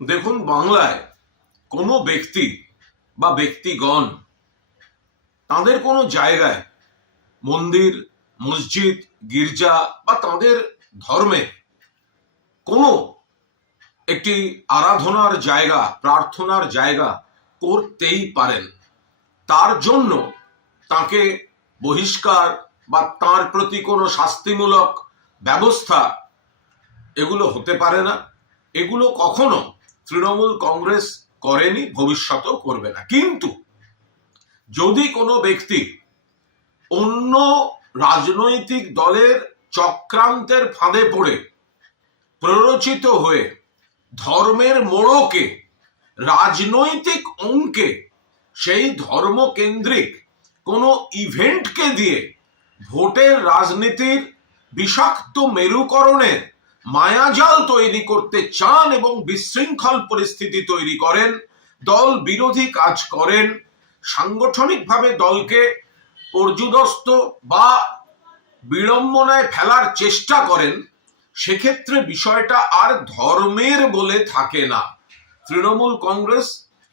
দেখুন, বাংলায় কোনো ব্যক্তি বা ব্যক্তিগণ তাদের কোনো জায়গায় মন্দির, মসজিদ, গির্জা বা তাদের ধর্মে কোনো একটি আরাধনার জায়গা, প্রার্থনার জায়গা করতেই পারেন। তার জন্য তাকে বহিষ্কার বা তার প্রতি কোনো শাস্তিমূলক ব্যবস্থা এগুলো হতে পারে না। এগুলো কখনো তৃণমূল কংগ্রেস করেনি, ভবিষ্যতেও করবে না। কিন্তু যদি কোনো ব্যক্তি অন্য রাজনৈতিক দলের চক্রান্তের ফাঁদে পড়ে প্ররোচিত হয়ে ধর্মের মোড়কে রাজনৈতিক অঙ্কে সেই ধর্মকেন্দ্রিক কোনো ইভেন্টকে দিয়ে ভোটের রাজনীতির বিষাক্ত মেরুকরণের মায়াজাল তৈরি করতে চান এবং বিশৃঙ্খল পরিস্থিতি তৈরি করেন, দল বিরোধী কাজ করেন, সাংগঠনিকভাবে দলকে পর্যুদস্ত বা বিড়ম্বনায় ফেলার চেষ্টা করেন, সেক্ষেত্রে বিষয়টা আর ধর্মের বলে থাকে না। তৃণমূল কংগ্রেস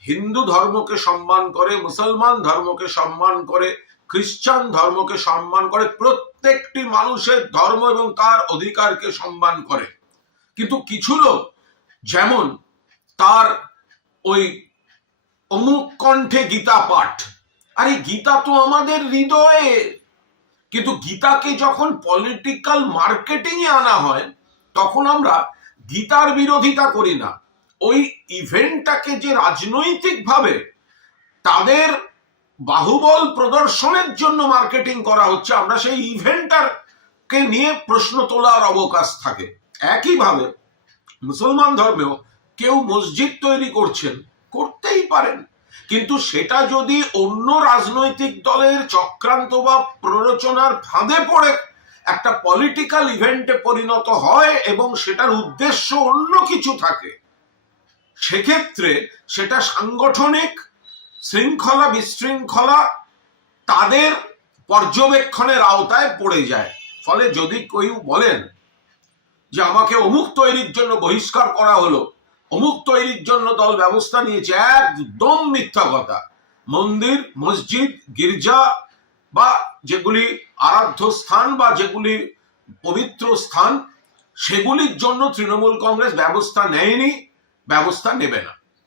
হিন্দু ধর্মকে সম্মান করে, মুসলমান ধর্মকে সম্মান করে, খ্রিস্টান ধর্মকে সম্মান করে, প্রত্যেকটি মানুষের ধর্ম এবং তার অধিকারকে সম্মান করে। কিন্তু কিছু লোক যেমন তার ওই অমুক কণ্ঠে গীতা পাঠ, আরে গীতা তো আমাদের হৃদয়ে, কিন্তু গীতাকে যখন পলিটিক্যাল মার্কেটিং এ আনা হয় তখন আমরা গীতার বিরোধিতা করি না। ওই ইভেন্টটাকে যে রাজনৈতিক ভাবে তাদের বাহুবল প্রদর্শনের জন্য মার্কেটিং করা হচ্ছে, আমরা সেই ইভেন্টটাকে নিয়ে প্রশ্ন তোলার অবকাশ থাকে। একইভাবে মুসলমান ধর্মেও কেউ মসজিদ তৈরি করছেন, করতেই পারেন, কিন্তু সেটা যদি অন্য রাজনৈতিক দলের চক্রান্ত বা প্ররোচনার ফাঁদে পড়ে একটা পলিটিক্যাল ইভেন্টে পরিণত হয় এবং সেটার উদ্দেশ্য অন্য কিছু থাকে, সেক্ষেত্রে সেটা সাংগঠনিক শৃঙ্খলা বিশৃঙ্খলা তাদের পর্যবেক্ষণের আওতায় পড়ে যায়। ফলে যদি কেউ বলেন যে আমাকে অমুক তৈরির জন্য বহিষ্কার করা হলো, অমুক তৈরির জন্য দল ব্যবস্থা নিয়েছে, একদম মিথ্যা কথা। মন্দির, মসজিদ, গির্জা বা যেগুলি আরাধ্য স্থান বা যেগুলি পবিত্র স্থান, সেগুলির জন্য তৃণমূল কংগ্রেস ব্যবস্থা নেয়নি, ব্যবস্থা নেবে না।